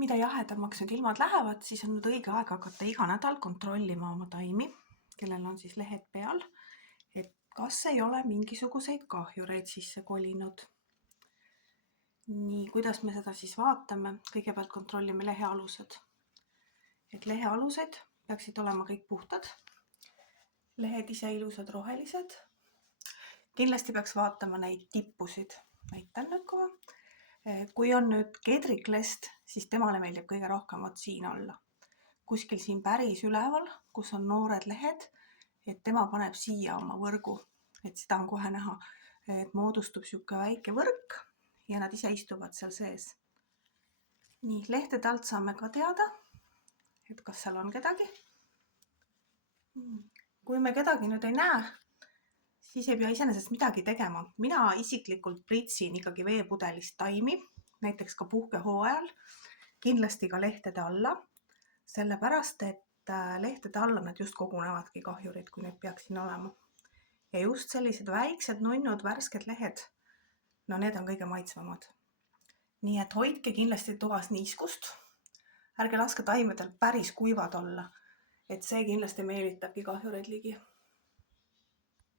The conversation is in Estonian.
Mida jahedamaks nüüd ilmad lähevad, siis on nüüd õige aeg hakata iga nädal kontrollima oma taimi, kellel on siis lehed peal, et kas ei ole mingisuguseid kahjureid sisse kolinud. Nii, kuidas me seda siis vaatame? Kõigepealt kontrollime lehealused. Et lehealused peaksid olema kõik puhtad. Lehed ise ilusad rohelised. Kindlasti peaks vaatama neid tippusid. Näitan nüüd kohe. Kui on nüüd kedriklest, siis temale meeldib kõige rohkem siin olla. Kuskil siin päris üleval, kus on noored lehed, et tema paneb siia oma võrgu. Et seda on kohe näha, et moodustub siuke väike võrk ja nad ise istuvad seal sees. Nii, lehtede alt saame ka teada, et kas seal on kedagi. Kui me kedagi nüüd ei näe, siis ei pea iseenesest midagi tegema. Mina isiklikult pritsin ikkagi veepudelist taimi, näiteks ka puhkehooajal, kindlasti ka lehtede alla, sellepärast, et lehtede alla nad just kogunevadki kahjurid, kui need peaks siin olema. Ja just sellised väiksed, nunnud, värsked lehed, no need on kõige maitsvamad. Nii et hoidke kindlasti toas niiskust. Ärge laske taimedel päris kuivad olla, et see kindlasti meelitabki kahjureid ligi.